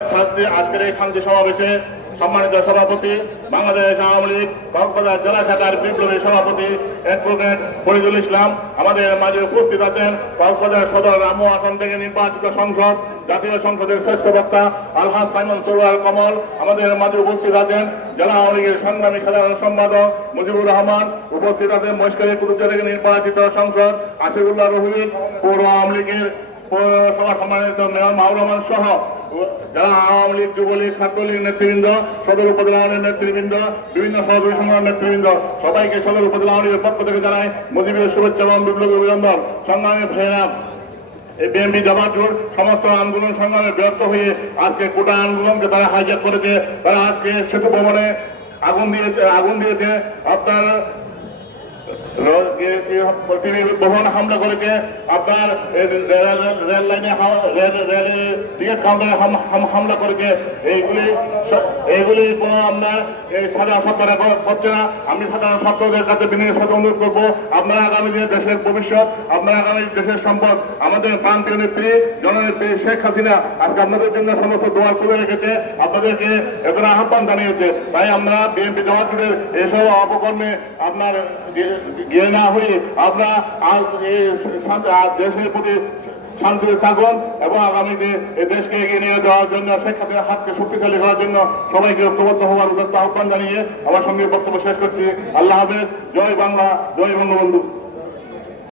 আজকের এই শান্তি সমাবেশে সম্মানিত সভাপতি বাংলাদেশ আওয়ামী লীগ কক্সবাজার জেলা শাখার বিপ্লবী সভাপতি অ্যাডভোকেট ফরিদুল ইসলাম আমাদের মাঝে উপস্থিত আছেন। কক্সবাজার সদর রামু আসন থেকে নির্বাচিত সংসদ জাতীয় সংসদের শ্রেষ্ঠ বক্তা আলহাজ সাইমন সরোয়ার কমল আমাদের মাঝে উপস্থিত আছেন। জেলা আওয়ামী লীগের সংগ্রামী সাধারণ সম্পাদক মুজিবুর রহমান উপস্থিত আছেন। মহেশখালী কুতুবদিয়া থেকে নির্বাচিত সংসদ আশিকুল্লাহ রহিম, পৌর আওয়ামী লীগের পৌরসভা সম্মানিত মেয়র মাহবুব রহমান সহ যারা আওয়ামী লীগ, যুবলীগ, ছাত্রলীগ নেতৃবৃন্দ, সদর উপজেলা আওয়ামী নেতৃবৃন্দ, বিভিন্ন সহযোগী সংগ্রাম নেতৃবৃন্দ সবাইকে সদর উপজেলা আওয়ামী লীগের পক্ষ থেকে জানাই মুজিবের শুভেচ্ছা এবং বিপ্লবী অভিনন্দন। সংগ্রামী ভাইয়েরা, এই বিএনপি জামাতুর সমস্ত আন্দোলন সংগ্রামে ব্যর্থ হয়ে আজকে কোটা আন্দোলনকে তারা হাইজ্যাক করেছে। তারা আজকে সেতু ভবনে আগুন দিয়েছে আপনার ভবন হামলা করেছে, আপনার রেল লাইনে টিকিট কাউন্টারে হামলা করেছে। এইগুলি কোনো আমরা সাধারণ সরকার করছে না। আমি সাধারণ ছাত্রদের কাছে বিনয়ের সাথে অনুরোধ করবো, আপনারা আগামী দিনে দেশের ভবিষ্যৎ, আপনারা আগামী দেশের সম্পদ, আমাদের প্রান্তীয় নেত্রী জননেত্রী শেখ হাসিনা আজকে আপনাদের জন্য সমস্ত দোয়া করে রেখেছে, আপনাদেরকে এখানে আহ্বান জানিয়েছে। তাই আমরা বিএনপি জামাতুরের এসব অপকর্মে আপনার গিয়ে না হয়ে আমরা দেশের প্রতি শান্তিতে থাকুন এবং আগামীতে এই দেশকে এগিয়ে নিয়ে যাওয়ার জন্য, শেখ হাসিনার হাতকে শক্তিশালী করার জন্য সবাইকে ঐক্যবদ্ধ হওয়ার উদ্দেশ্য আহ্বান জানিয়ে আমার সঙ্গে বক্তব্য শেষ করছি। আল্লাহ হাফেজ। জয় বাংলা, জয় বঙ্গবন্ধু।